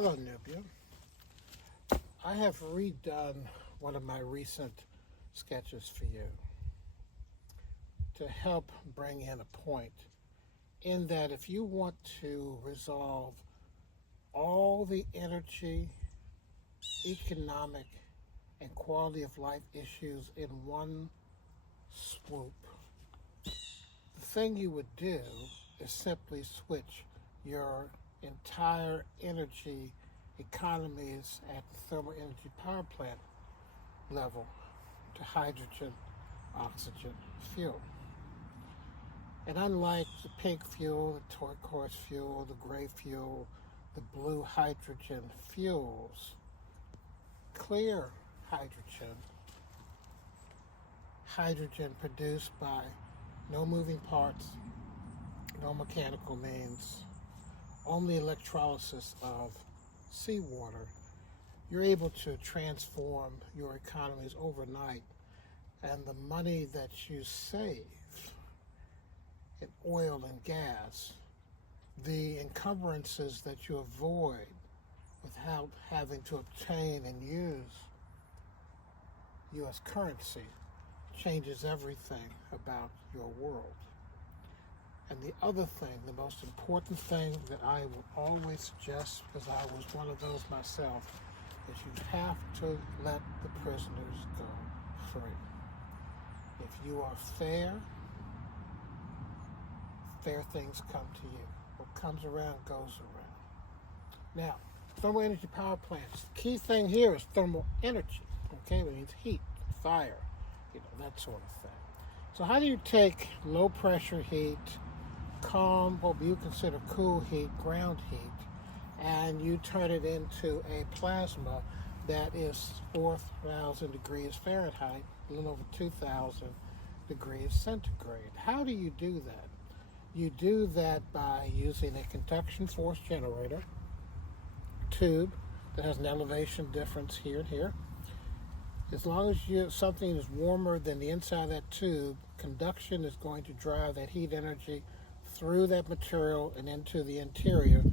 Hello, Nubia. I have redone one of my recent sketches for you to help bring in a point in that if you want to resolve all the energy, economic, and quality of life issues in one swoop, the thing you would do is simply switch your entire energy economies at the thermal energy power plant level to hydrogen, oxygen fuel. And unlike the pink fuel, the turquoise fuel, the gray fuel, the blue hydrogen fuels, clear hydrogen produced by no moving parts, no mechanical means, only electrolysis of seawater, you're able to transform your economies overnight, and the money that you save in oil and gas, the encumbrances that you avoid without having to obtain and use U.S. currency, changes everything about your world. And the other thing, the most important thing that I will always suggest, because I was one of those myself, is you have to let the prisoners go free. If you are fair, fair things come to you. What comes around goes around. Now, thermal energy power plants. The key thing here is thermal energy. Okay, it means heat, fire, that sort of thing. So how do you take low pressure heat, calm, what you consider cool heat, ground heat, and you turn it into a plasma that is 4,000 degrees Fahrenheit, a little over 2,000 degrees centigrade? How do you do that? You do that by using a conduction force generator, tube that has an elevation difference here and here. As long as something is warmer than the inside of that tube, conduction is going to drive that heat energy through that material and into the interior.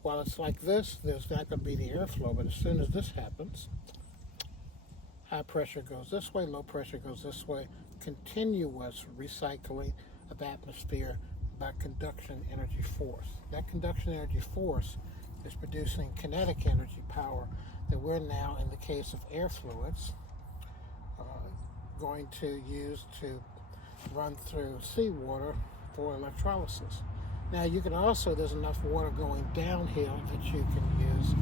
While it's like this, there's not going to be the airflow, but as soon as this happens, high pressure goes this way, low pressure goes this way, continuous recycling of atmosphere by conduction energy force. That conduction energy force is producing kinetic energy power that we're now, in the case of air fluids, going to use to run through seawater for electrolysis. Now you can also, there's enough water going downhill that you can use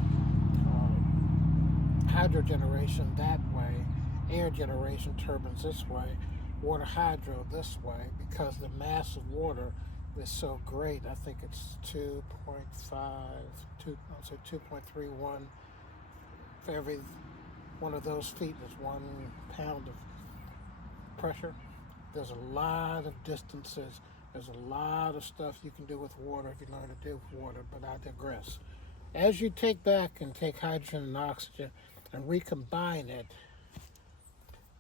hydro generation that way, air generation turbines this way, water hydro this way, because the mass of water is so great. I think it's 2.31 for every one of those feet is 1 pound of pressure. There's a lot of distances. There's a lot of stuff you can do with water if you learn to do with water, but I digress. As you take back and take hydrogen and oxygen and recombine it,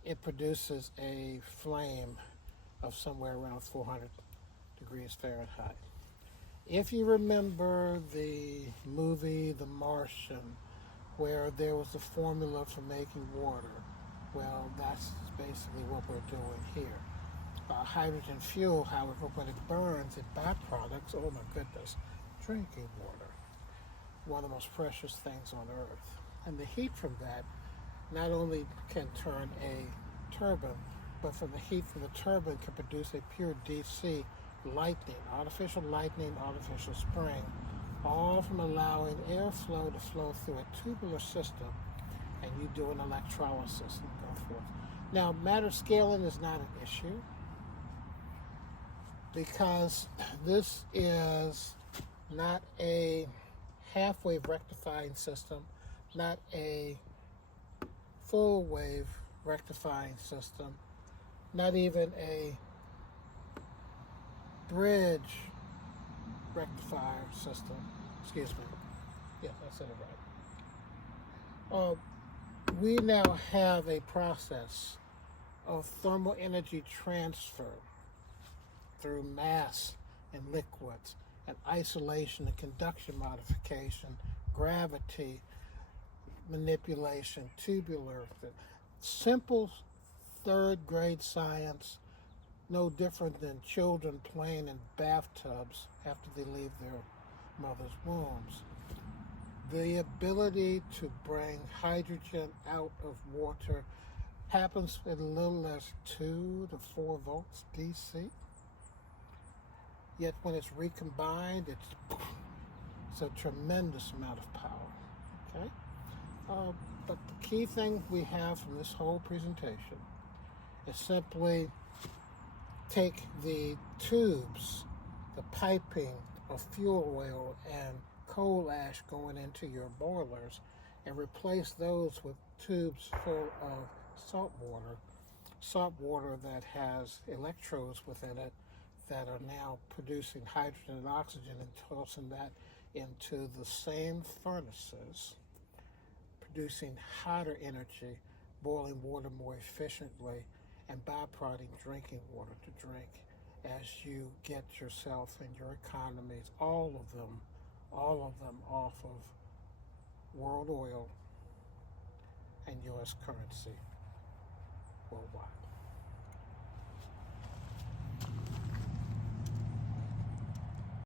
it produces a flame of somewhere around 400 degrees Fahrenheit. If you remember the movie The Martian, where there was a formula for making water, well, that's basically what we're doing here. Hydrogen fuel, however, when it burns, it byproducts, oh my goodness, drinking water, one of the most precious things on earth. And the heat from that not only can turn a turbine, but from the heat from the turbine can produce a pure DC lightning, artificial spring, all from allowing airflow to flow through a tubular system, and you do an electrolysis and go forth. Now, matter scaling is not an issue, because this is not a half-wave rectifying system, not a full-wave rectifying system, not even a bridge rectifier system. Excuse me. Yeah, I said it right. We now have a process of thermal energy transfer through mass and liquids, and isolation and conduction modification, gravity manipulation, tubular, simple third grade science, no different than children playing in bathtubs after they leave their mother's wombs. The ability to bring hydrogen out of water happens at a little as 2 to 4 volts DC. Yet when it's recombined, it's a tremendous amount of power. Okay? But the key thing we have from this whole presentation is simply take the tubes, the piping of fuel oil and coal ash going into your boilers, and replace those with tubes full of salt water that has electrodes within it that are now producing hydrogen and oxygen and tossing that into the same furnaces, producing hotter energy, boiling water more efficiently, and byproducting drinking water to drink as you get yourself and your economies, all of them off of world oil and U.S. currency worldwide.